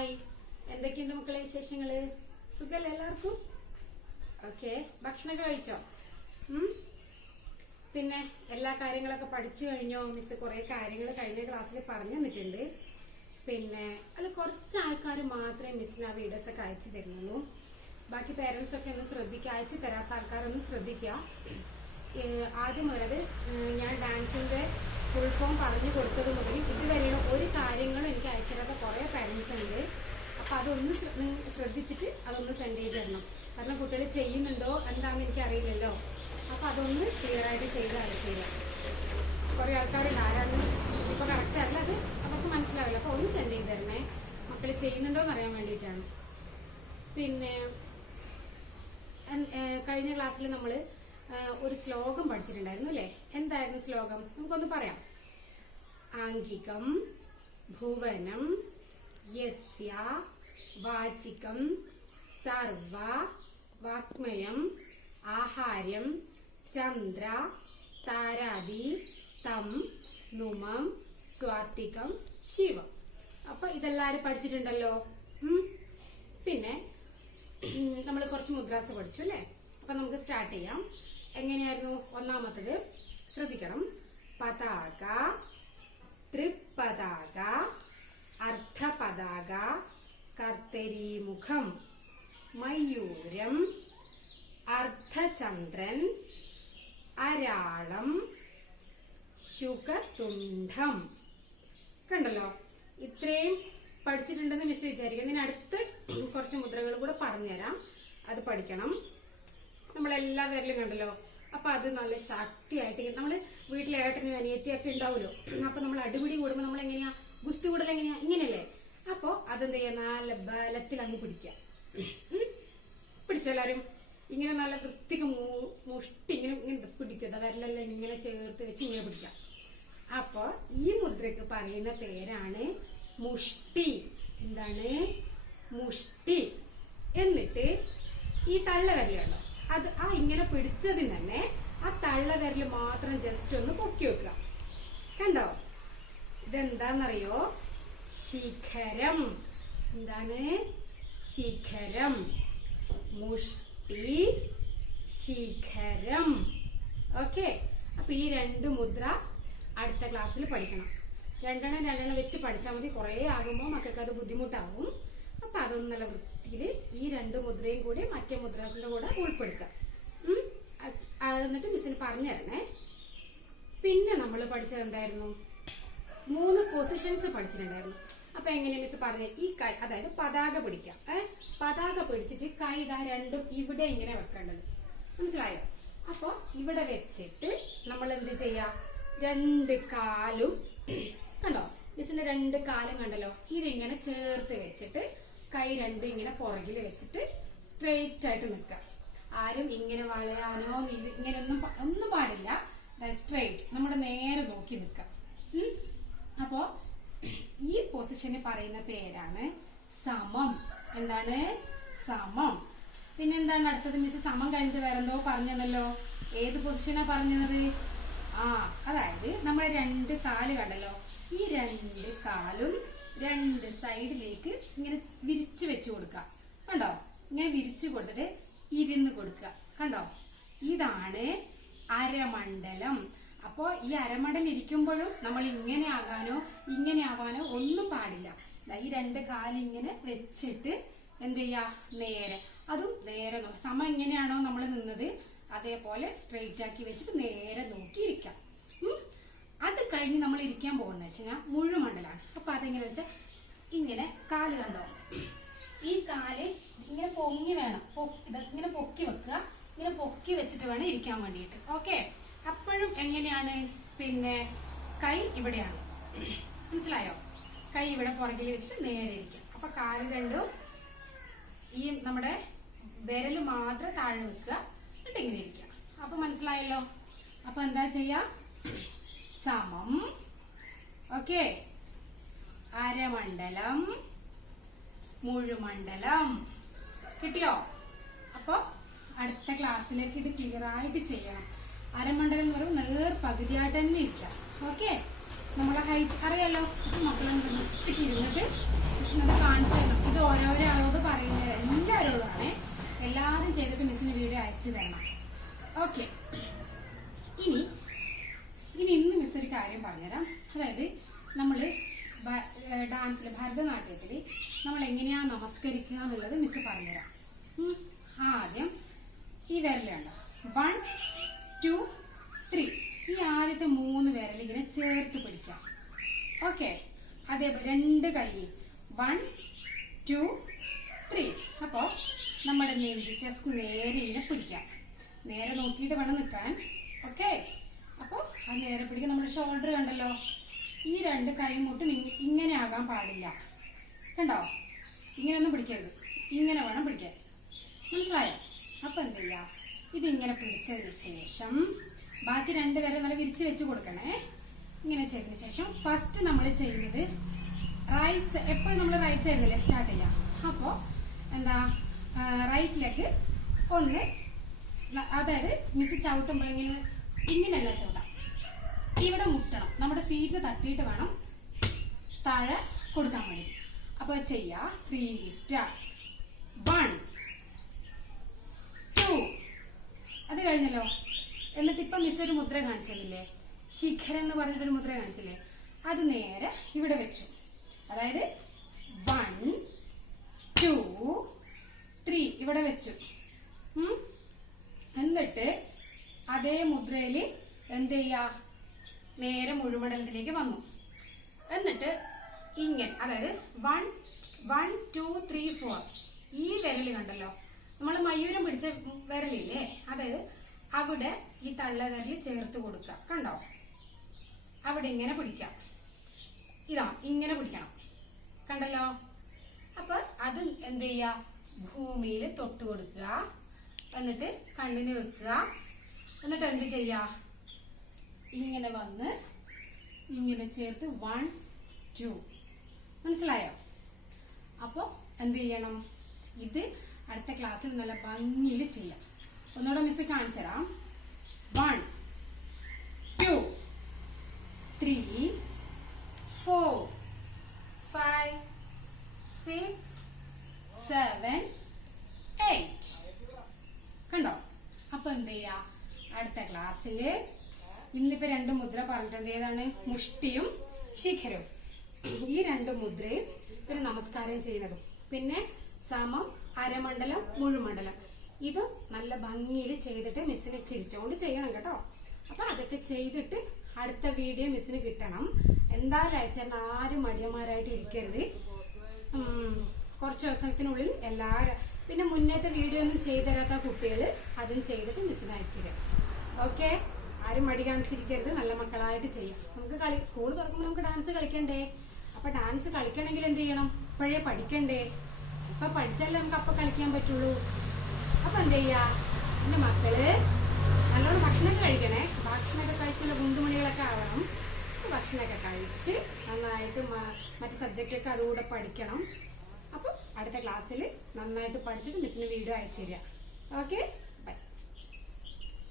Hi. എന്തൊക്കെയുണ്ട് മക്കളെ വിശേഷങ്ങൾ? സുഖല്ലേ എല്ലാവർക്കും? ഓക്കെ. ഭക്ഷണമൊക്കെ കഴിച്ചോ? പിന്നെ എല്ലാ കാര്യങ്ങളൊക്കെ പഠിച്ചു കഴിഞ്ഞോ? മിസ് കുറെ കാര്യങ്ങൾ കഴിഞ്ഞ ക്ലാസ്സിൽ പറഞ്ഞു തന്നിട്ടുണ്ട്. പിന്നെ അല്ല കുറച്ച് ആൾക്കാർ മാത്രമേ മിസ്സിന് ആ വീഡിയോസ് ഒക്കെ അയച്ചു തരുന്നുള്ളൂ. ബാക്കി പേരൻസ് ഒക്കെ ഒന്ന് ശ്രദ്ധിക്കുക. അയച്ചു തരാത്ത ആൾക്കാരൊന്ന് ശ്രദ്ധിക്കുക. ആദ്യം മുതലത് ഞാൻ ഡാൻസിന്റെ ഫുൾ ഫോം പറഞ്ഞു കൊടുത്തത് മുതൽ ഇതുവരെയാണ് ഒരു കാര്യങ്ങളും എനിക്ക് അയച്ചു തരാത്ത കുറേ പാരൻസ് ഉണ്ട്. അപ്പം അതൊന്ന് ശ്രദ്ധിച്ചിട്ട് അതൊന്ന് സെൻഡ് ചെയ്ത് തരണം. കാരണം കുട്ടികൾ ചെയ്യുന്നുണ്ടോ? എന്താണെന്ന് എനിക്ക് അറിയില്ലല്ലോ. അപ്പം അതൊന്ന് ക്ലിയർ ആയിട്ട് ചെയ്ത് അയച്ചു തരാം. കുറെ ആൾക്കാരുണ്ട്. ആരാണ്? ഇപ്പം കറക്റ്റ് അല്ല അത്. അവർക്ക് മനസ്സിലാവില്ല. അപ്പോൾ ഒന്ന് സെൻഡ് ചെയ്ത് തരണേ. മക്കൾ ചെയ്യുന്നുണ്ടോ എന്ന് അറിയാൻ വേണ്ടിയിട്ടാണ്. പിന്നെ കഴിഞ്ഞ ക്ലാസ്സിൽ നമ്മൾ ഒരു ശ്ലോകം പഠിച്ചിട്ടുണ്ടായിരുന്നു അല്ലേ? എന്തായിരുന്നു ശ്ലോകം? നമുക്കൊന്ന് പറയാം. ആംഗികം ഭുവനം യസ്യ വാചികം സർവ വാക്മയം ആഹാര്യം ചന്ദ്ര താരാദി തം നുമം സ്വാത്തികം ശിവം. അപ്പൊ ഇതെല്ലാരും പഠിച്ചിട്ടുണ്ടല്ലോ. പിന്നെ നമ്മൾ കുറച്ച് മുദ്രാസ് പഠിച്ചു അല്ലേ? അപ്പൊ നമുക്ക് സ്റ്റാർട്ട് ചെയ്യാം. എങ്ങനെയായിരുന്നു ഒന്നാമത്തത്? ശ്രദ്ധിക്കണം. പതാക തൃപ്പതാക അർദ്ധപതാക കർത്തരീമുഖം മയൂരം അർദ്ധചന്ദ്രൻ അരാളം ശുഖതുണ്ഠം കണ്ടല്ലോ? ഇത്രയും പഠിച്ചിട്ടുണ്ടെന്ന് മിസ് വിചാരിക്കും ഇതിന് അടുത്ത് കുറച്ച് മുദ്രകൾ കൂടെ പറഞ്ഞുതരാം. അത് പഠിക്കണം. നമ്മളെല്ലാ വിരലും കണ്ടല്ലോ. അപ്പൊ അത് നല്ല ശക്തിയായിട്ട് നമ്മൾ വീട്ടിലെ ഏട്ടനും അനിയത്തിയൊക്കെ ഉണ്ടാവുമല്ലോ. അപ്പൊ നമ്മൾ അടിപിടി കൂടുമ്പോ നമ്മൾ എങ്ങനെയാ? ഗുസ്തി കൂടുതൽ എങ്ങനെയാ? ഇങ്ങനെയല്ലേ? അപ്പൊ അതെന്ത് ചെയ്യാ? നല്ല ബലത്തിൽ അങ്ങ് പിടിക്കാം പിടിച്ചെല്ലാരും ഇങ്ങനെ നല്ല വൃത്തിക്ക് മുഷ്ടി ഇങ്ങനെ ഇങ്ങനെ പിടിക്കുക. വിരലെല്ലാം ഇങ്ങനെ ചേർത്ത് വെച്ച് ഇങ്ങനെ പിടിക്കാം അപ്പൊ ഈ മുദ്രക്ക് പറയുന്ന പേരാണ് മുഷ്ടി. എന്താണ്? മുഷ്ടി. എന്നിട്ട് ഈ തള്ളവിരലുണ്ടോ അത് ആ ഇങ്ങനെ പിടിച്ചതിന് തന്നെ ആ തള്ളവിരൽ മാത്രം ജസ്റ്റ് ഒന്ന് പൊക്കി വെക്കുക. കണ്ടോ? ഇതെന്താന്നറിയോ? ശിഖരം. എന്താണ്? ശിഖരം. മുഷ്ടി ശിഖരം. ഓക്കെ. അപ്പൊ ഈ രണ്ട് മുദ്ര അടുത്ത ക്ലാസ്സിൽ പഠിക്കണം. രണ്ടെണ്ണം രണ്ടെണ്ണം വെച്ച് പഠിച്ചാൽ മതി. കുറെ ആകുമ്പോൾ മക്കൾക്ക് അത് ബുദ്ധിമുട്ടാവും. അപ്പൊ അതൊന്നും നല്ല വൃത്തിയിൽ ഈ രണ്ട് മുദ്രയും കൂടി മറ്റേ മുദ്രാസിന്റെ കൂടെ ഉൾപ്പെടുത്താം എന്നിട്ട് മിസ്സിന് പറഞ്ഞു തരണേ. പിന്നെ നമ്മൾ പഠിച്ചത് എന്തായിരുന്നു? മൂന്ന് പൊസിഷൻസ് പഠിച്ചിട്ടുണ്ടായിരുന്നു. അപ്പൊ എങ്ങനെ മിസ് പറഞ്ഞു? ഈ കൈ അതായത് പതാക പിടിക്കാം. ഏഹ് പതാക പിടിച്ചിട്ട് കൈ ഇതാ രണ്ടും ഇവിടെ ഇങ്ങനെ വെക്കേണ്ടത്. മനസ്സിലായോ? അപ്പൊ ഇവിടെ വെച്ചിട്ട് നമ്മൾ എന്ത് ചെയ്യാം? രണ്ട് കാലും കണ്ടോ? മിസ്സിന്റെ രണ്ട് കാലും കണ്ടല്ലോ? ഇതിങ്ങനെ ചേർത്ത് വെച്ചിട്ട് കൈ രണ്ടും ഇങ്ങനെ പുറകിൽ വെച്ചിട്ട് സ്ട്രെയിറ്റ് ആയിട്ട് നിൽക്കുക. ആരും ഇങ്ങനെ വളയാനോ ഇങ്ങനെയൊന്നും ഒന്നും പാടില്ല. സ്ട്രെയിറ്റ് നമ്മുടെ നേരെ നോക്കി നിൽക്കാം ഉം? അപ്പോ ഈ പൊസിഷന് പറയുന്ന പേരാണ് സമം. എന്താണ്? സമം. പിന്നെ എന്താണ് അടുത്തത് മിസ് സമം കഴിഞ്ഞിട്ട് വേറെന്തോ പറഞ്ഞല്ലോ ഏത് പൊസിഷനാ പറഞ്ഞത്? ആ അതായത് നമ്മുടെ രണ്ട് കാൽ കണ്ടല്ലോ. ഈ രണ്ട് കാലും രണ്ട് സൈഡിലേക്ക് ഇങ്ങനെ വിരിച്ചു വെച്ചു കൊടുക്കുക. കണ്ടോ? ഇങ്ങനെ വിരിച്ചു കൊടുത്തിട്ട് ഇരുന്ന് കൊടുക്കുക. കണ്ടോ? ഇതാണ് അരമണ്ഡലം. അപ്പോ ഈ അരമണ്ഡലം ഇരിക്കുമ്പോഴും നമ്മൾ ഇങ്ങനെ ആകാനോ ഇങ്ങനെ ആവാനോ ഒന്നും പാടില്ല. ഈ രണ്ട് കാലിങ്ങനെ വെച്ചിട്ട് എന്ത് ചെയ്യാ? നേരെ. അതും നേരെ നോ- സമ എങ്ങനെയാണോ നമ്മൾ നിന്നത്? അതേപോലെ സ്ട്രെയിറ്റ് ആക്കി വെച്ചിട്ട് നേരെ നോക്കിയിരിക്കാം. ഉം? അത് കഴിഞ്ഞ് നമ്മൾ ഇരിക്കാൻ പോകുന്നത് വെച്ച് കഴിഞ്ഞാൽ മുഴുമണ്ഡലാണ് അപ്പൊ അതെങ്ങനെ വെച്ചാൽ ഇങ്ങനെ കാൽ കണ്ടോ? ഈ കാൽ ഇങ്ങനെ പൊങ്ങി വേണം. ഇങ്ങനെ പൊക്കി വെക്കുക. ഇങ്ങനെ പൊക്കി വെച്ചിട്ട് വേണം ഇരിക്കാൻ വേണ്ടിയിട്ട്. ഓക്കെ അപ്പോഴും എങ്ങനെയാണ്? പിന്നെ കൈ ഇവിടെയാണ്. മനസ്സിലായോ? കൈ ഇവിടെ പുറകിൽ വെച്ചിട്ട് നേരെ ഇരിക്കും അപ്പൊ കാൽ രണ്ടും ഈ നമ്മുടെ വിരൽ മാത്രം താഴെ വെക്കുക. എന്നിട്ട് ഇങ്ങനെ ഇരിക്കുക. അപ്പൊ മനസ്സിലായല്ലോ? അപ്പൊ എന്താ ചെയ്യാ? സമം. ഓക്കെ. അരമണ്ഡലം. മുഴുമണ്ഡലം. കിട്ടിയോ? അപ്പോൾ അടുത്ത ക്ലാസ്സിലേക്ക് ഇത് ക്ലിയർ ആയിട്ട് ചെയ്യണം. അരമണ്ഡലം എന്ന് പറയുമ്പോൾ നേർ പകുതിയായിട്ട് തന്നെ ഇരിക്കാം. ഓക്കെ? നമ്മളെ ഹൈറ്റ് അറിയാലോ? മക്കളെ വൃത്തിക്ക് ഇരുന്നിട്ട് മിസ്സിനത് കാണിച്ചു തരണം. ഇത് ഓരോരോ ആളോട് പറയുന്നത് എല്ലാവരോടും ആണേ. എല്ലാവരും ചെയ്തിട്ട് മിസ്സിന് വീഡിയോ അയച്ചു തരണം. അതായത് നമ്മൾ ഡാൻസിൽ ഭരതനാട്യത്തിൽ നമ്മൾ എങ്ങനെയാ നമസ്കരിക്കുക എന്നുള്ളത് മിസ് പറഞ്ഞുതരാം. ആദ്യം ഈ വിരലുണ്ട് വൺ ടു ത്രീ ഈ ആദ്യത്തെ മൂന്ന് വിരൽ ഇങ്ങനെ ചേർത്ത് പിടിക്കാം ഓക്കെ അതേപോലെ രണ്ട് കൈ. വൺ ടു ത്രീ അപ്പോൾ നമ്മുടെ നെഞ്ച് ചെസ്റ്റ് നേരെ ഇങ്ങനെ പിടിക്കാം നേരെ നോക്കിയിട്ട് വേണം നിൽക്കാൻ. ഓക്കെ അപ്പോൾ അത് നേരെ പിടിക്കാൻ നമ്മുടെ ഷോൾഡർ കണ്ടല്ലോ. ഈ രണ്ട് കൈമുട്ടും ഇങ്ങനെ ആകാൻ പാടില്ല. കണ്ടോ? ഇങ്ങനെയൊന്നും പിടിക്കരുത്. ഇങ്ങനെ വേണം പിടിക്കാൻ. മനസ്സിലായോ? അപ്പം എന്ത് ചെയ്യുക ഇതിങ്ങനെ പിടിച്ചതിന് ശേഷം ബാക്കി രണ്ട് പേരെ നല്ല വിരിച്ച് വെച്ച് കൊടുക്കണേ. ഇങ്ങനെ ചെയ്തതിന് ശേഷം ഫസ്റ്റ് നമ്മൾ ചെയ്യുന്നത് റൈറ്റ്സ് എപ്പോഴും നമ്മൾ റൈറ്റ് സൈഡിലല്ലേ സ്റ്റാർട്ട് ചെയ്യാം. അപ്പോൾ എന്താ? റൈറ്റ് ലെഗ് ഒന്ന് അതായത് മിസ് ചവിട്ടുമ്പോൾ ഇങ്ങനെ ഇങ്ങനെയല്ല ചവിട്ടാം. ഇവിടെ മുട്ടണം. നമ്മുടെ സീറ്റ് തട്ടിയിട്ട് വേണം താഴെ കൊടുക്കാൻ വേണ്ടി അപ്പോൾ ചെയ്യാ. ത്രീ സ്റ്റാർ വൺ ടു അത് കഴിഞ്ഞല്ലോ. എന്നിട്ട് ഇപ്പം മിസ് ഒരു മുദ്ര കാണിച്ചില്ലേ ശിഖരം എന്ന് പറഞ്ഞിട്ടൊരു മുദ്ര കാണിച്ചില്ലേ? അത് നേരെ ഇവിടെ വെച്ചു. അതായത് വൺ ടു ത്രീ ഇവിടെ വെച്ചു. എന്നിട്ട് അതേ മുദ്രയിൽ എന്ത് ചെയ്യാ? നേരെ മുഴുമടലത്തിലേക്ക് വന്നു. എന്നിട്ട് ഇങ്ങനെ അതായത് one one two three four ഈ വിരൽ കണ്ടല്ലോ. നമ്മൾ മയൂരം പിടിച്ച വിരലില്ലേ? അതായത് അവിടെ ഈ തള്ള വിരൽ ചേർത്ത് കൊടുക്കുക. കണ്ടോ? അവിടെ ഇങ്ങനെ പിടിക്കാം. ഇതാ ഇങ്ങനെ പിടിക്കണം. കണ്ടല്ലോ? അപ്പൊ അത് എന്ത് ചെയ്യാ? ഭൂമിയിൽ തൊട്ട് കൊടുക്കുക. എന്നിട്ട് കണ്ണിന് വെക്കുക. എന്നിട്ട് എന്ത് ചെയ്യാ? ഇങ്ങനെ വന്ന് ഇങ്ങനെ ചേർത്ത് വൺ ടു മനസ്സിലായോ? അപ്പോൾ എന്ത് ചെയ്യണം? ഇത് അടുത്ത ക്ലാസ്സിൽ നല്ല ഭംഗിയിൽ ചെയ്യാം. ഒന്നുകൂടെ മിസ് കാണിച്ചു തരാം one two three four five six seven eight കണ്ടോ? അപ്പൊ എന്ത് ചെയ്യാ? അടുത്ത ക്ലാസ്സിൽ ഇന്നിപ്പോ രണ്ട് മുദ്ര പറഞ്ഞിട്ടുണ്ട്. ഏതാണ്? മുഷ്ടിയും ശിഖരവും. ഈ രണ്ട് മുദ്രയും ഒരു നമസ്കാരം ചെയ്യുന്നതും. പിന്നെ സമം അരമണ്ഡലം മുഴുമണ്ഡലം. ഇത് നല്ല ഭംഗിയിൽ ചെയ്തിട്ട് മിസ്സിനെ ചിരിച്ചുകൊണ്ട് ചെയ്യണം കേട്ടോ. അപ്പൊ അതൊക്കെ ചെയ്തിട്ട് അടുത്ത വീഡിയോ മിസ്സിന് കിട്ടണം. എന്തായാലും അയച്ചാൽ ആരും മടിയന്മാരായിട്ട് ഇരിക്കരുത്. കുറച്ച് ദിവസത്തിനുള്ളിൽ എല്ലാവരും പിന്നെ മുന്നേത്തെ വീഡിയോ ഒന്നും ചെയ്തു തരാത്ത കുട്ടികൾ അതും ചെയ്തിട്ട് മിസ്സിന് അയച്ചുതരും ഓക്കെ? ആരും മടി കാണിച്ചിരിക്കരുത്. നല്ല മക്കളായിട്ട് ചെയ്യും. നമുക്ക് കളി സ്കൂൾ തുറക്കുമ്പോൾ നമുക്ക് ഡാൻസ് കളിക്കണ്ടേ? അപ്പൊ ഡാൻസ് കളിക്കണമെങ്കിൽ എന്ത് ചെയ്യണം? ഇപ്പോഴേ പഠിക്കണ്ടേ? ഇപ്പൊ പഠിച്ചാലേ നമുക്ക് അപ്പൊ കളിക്കാൻ പറ്റുള്ളൂ. അപ്പൊ എന്ത് ചെയ്യാ? എന്റെ മക്കൾ നല്ലോണം ഭക്ഷണമൊക്കെ കഴിക്കണേ. ഭക്ഷണമൊക്കെ കഴിച്ചുള്ള ഗുണ്ടുമണികളൊക്കെ ആവണം. ഭക്ഷണമൊക്കെ കഴിച്ച് നന്നായിട്ട് മറ്റു സബ്ജക്റ്റൊക്കെ അതുകൂടെ പഠിക്കണം. അപ്പം അടുത്ത ക്ലാസ്സിൽ നന്നായിട്ട് പഠിച്ചിട്ട് മിസ്സിന് വീഡിയോ അയച്ചു തരിക ഓക്കെ